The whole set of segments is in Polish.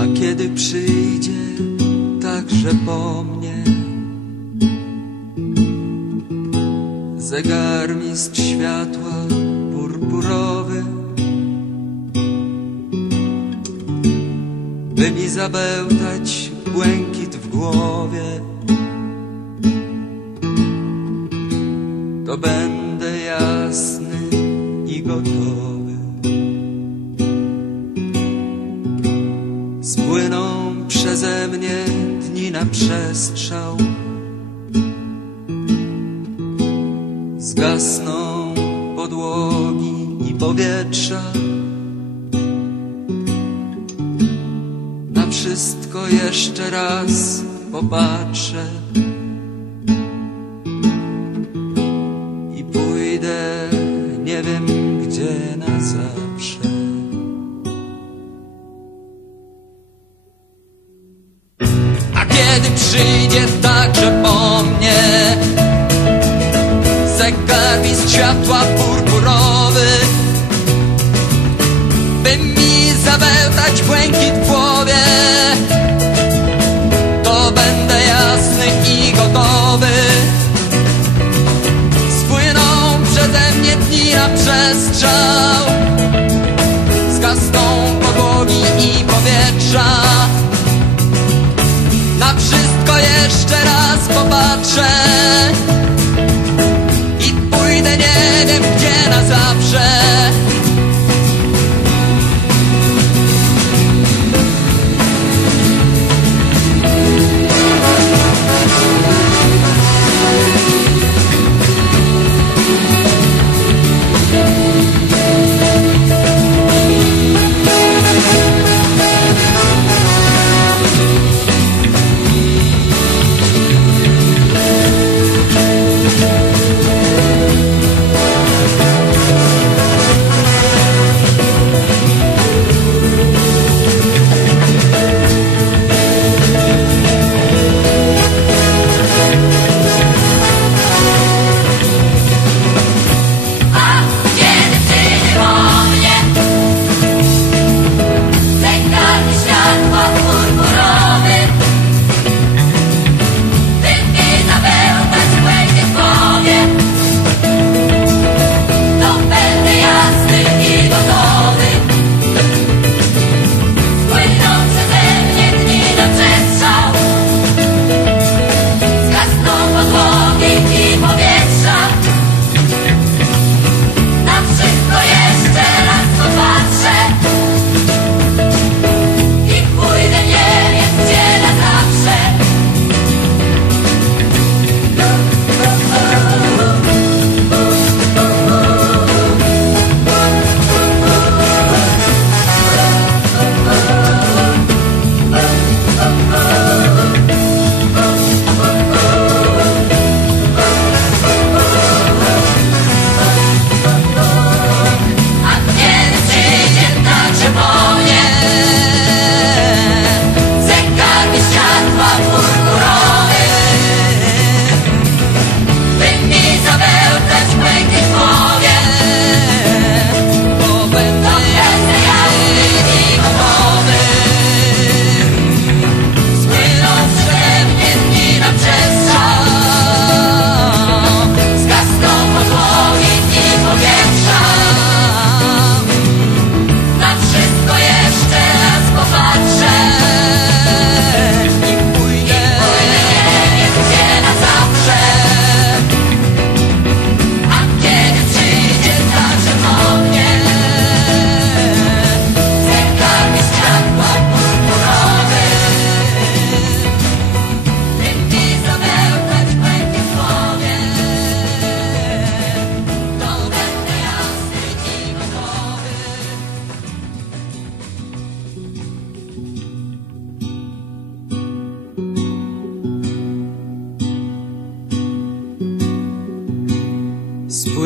A kiedy przyjdzie także po mnie Zegarmistrz światła purpurowy By mi zabełtać błękit w głowie będę jasny i gotowy. Spłyną przeze mnie dni na przestrzał. Zgasną podłogi i powietrza. Na wszystko jeszcze raz popatrzę kiedy przyjdzie także po mnie Zegarmistrz światła purpurowy By mi zabełtać błękit w głowie To będę jasny i gotowy. Spłyną przeze mnie dni na przestrzał Zgasną podłogi i powietrza jeszcze raz popatrzę I pójdę nie wiem gdzie na zawsze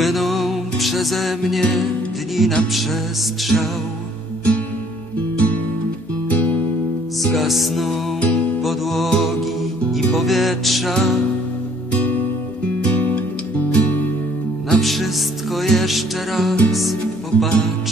Spłyną przeze mnie dni na przestrzał Zgasną podłogi i powietrza na wszystko jeszcze raz popatrzę.